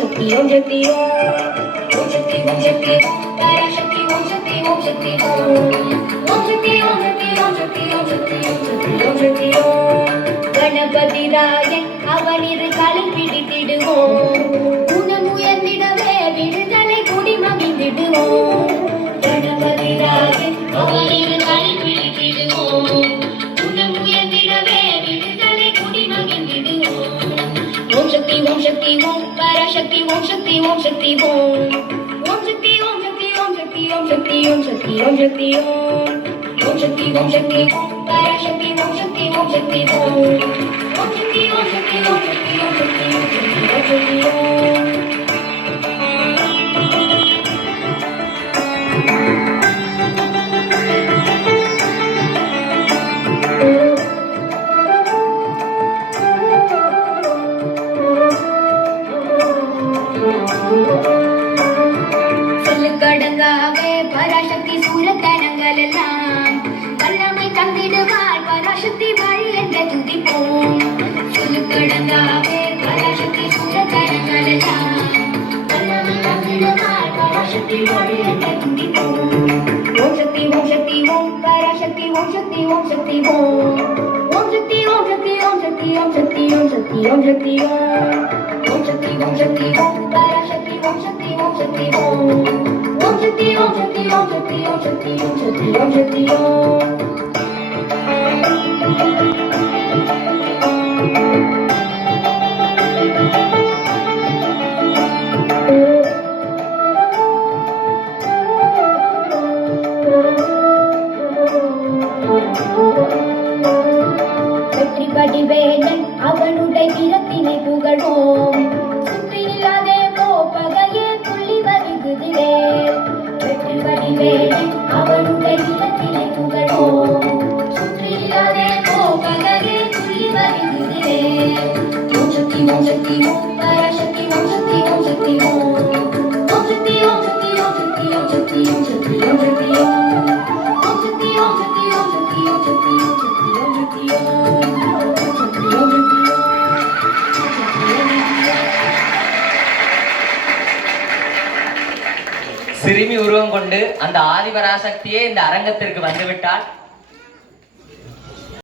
शक्ति ओम शक्ति ओम शक्ति ओम शक्ति पराशक्ति ओम शक्ति ओम शक्ति ओम शक्ति ओम शक्ति ओम शक्ति ओम शक्ति ओम शक्ति ओम गणपति रायन அவனிரு காலில் பிடித்திடுவோம் குணமுயர்ந்திடவே விடுதலை குடி மகிழ்ந்திடுவோம் கணபதி ராயன் அவனிரு காலில் பிடித்திடுவோம் குணமுயர்ந்திடவே விடுதலை குடி மகிழ்ந்திடுவோம் ஓம் சக்தி ஓம் சக்தி ஓம் பராசக்தி ஓம் சக்தி ஓம் சக்தி ஓம் ஓம் சக்தி ஓம் சக்தி ஓம் சக்தி ஓம் சக்தி ஓம் சக்தி ஓம் சக்தி ஓம் ஓம் சக்தி ஓம் சக்தி ஓம் பராசக்தி ஓம் சக்தி ஓம் சக்தி ஓம் ஓம் சக்தி ஓம் சக்தி ஓம் சக்தி ஓம் சக்தி ஓம் சக்தி ஓம் சக்தி ஓம் கடங்காவே பராசக்தி சூரத்தனங்கள் எல்லாம் வல்லமை தந்திடுவாள் பராசக்தி வழி என்று துதிப்போம் கடங்காவே பராசக்தி சூரத்தனங்கள் எல்லாம் வல்லமை தந்திடுவாள் பராசக்தி வழி என்று துதிப்போம் ஓம் சக்தி ஓம் சக்தி ஓம் பராசக்தி ஓம் சக்தி ஓம் சக்தி ஓம் ஓம் சக்தி ஓம் சக்தி ஓம் சக்தி ஓம் சக்தி ஓம் சக்தி ஓம் சக்தி ஓம் சக்தி ஓம் சக்தி ஓம் பராசக்தி ஓம் Shakti Om Shakti Om Om Shakti Om Shakti Om Shakti Om Shakti Om Shakti Om Shakti Om வெற்றி படிவேலன் அவனுடைய வீரத்தினை புகழ்வோம் சுற்றில்லாதே போப்பகையே புள்ளி வருகுதிரே வெற்றி படிவேலன் அவனுடைய வீரத்தினை புகழ்வோம் சுற்றில்லாதே போப்பகையே புள்ளி வருகுதிரே ஓம் சக்தி ஓம் சக்தி ஓம் பராசக்தி ஓம் சக்தி ஓம் சக்தி ஓம் ஓம் சக்தி ஓம் சக்தி ஓம் சக்தி ஓம் சக்தி ஓம் சக்தி ஓம் சக்தி ஓம் சக்தி ஓம் சக்தி ஓம் சக்தி ஓம் சக்தி ஓம் சக்தி ஓம் சக்தி ஓம் சிறுமி உருவம் கொண்டு அந்த ஆதிபராசக்தியே இந்த அரங்கத்திற்கு வந்துவிட்டால்